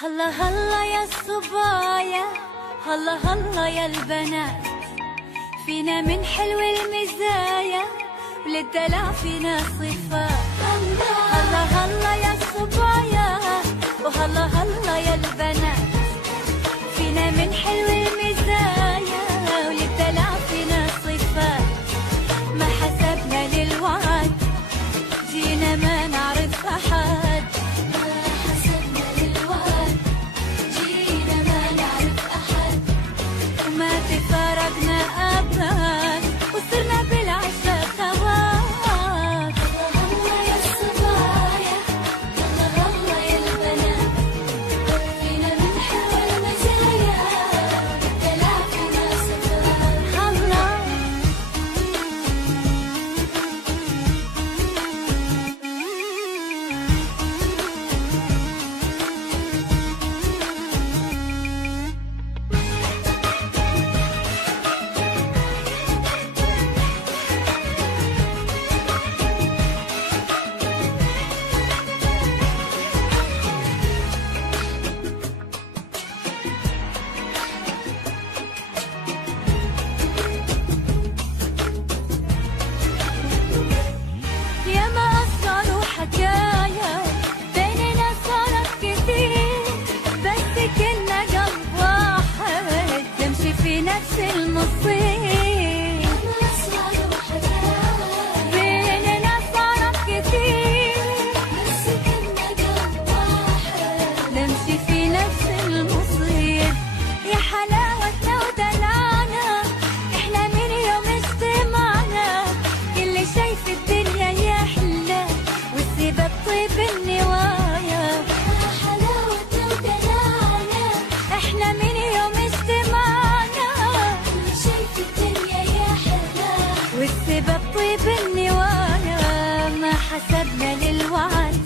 هلا هلا يا الصبايا، هلا هلا يا البنات، فينا من حلو المزايا وللدلع فينا صفات. هلا هلا يا الصبايا وهلا هلا يا البنات، فينا من حلو المزايا وللدلع فينا صفات. ما حسبنا للوعد جينا ما نعرف أحد، تفارقنا أبد وصرنا بالعشرة خوات. هلا هلا يا الصبايا، هلا هلا يا البنات، فينا من حلو المزايا والدلع فينا صفات. هلا نفس المصير، بيننا صارت كتير بس كنا قلب واحد، نمشي في نفس المصير. يا حلاوتنا ودلعنا احنا من يوم اجتمعنا، كل شي في الدنيا يحلى والسبب طيب النوايا. يا حلاوتنا ودلعنا احنا من يوم والسبب طيب النوايا. ما حسبنا للوعد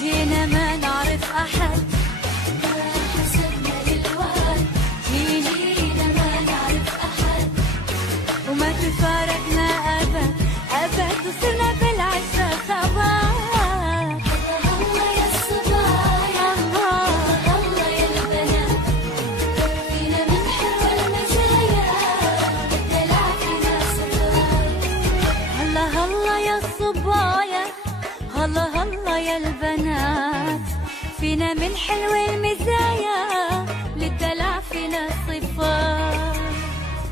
جينا ما نعرف أحد، ما حسبنا للوعد جينا ما نعرف أحد، وما تفارقنا أبد أبد وصرنا بالعشرة خوات. هلا هلا يا الصبايا، هلا هلا يا البنات، فينا من حلو المزايا والدلع فينا صفات. هلا هلا يا الصبايا، هلا هلا يا البنات، فينا من حلو المزايا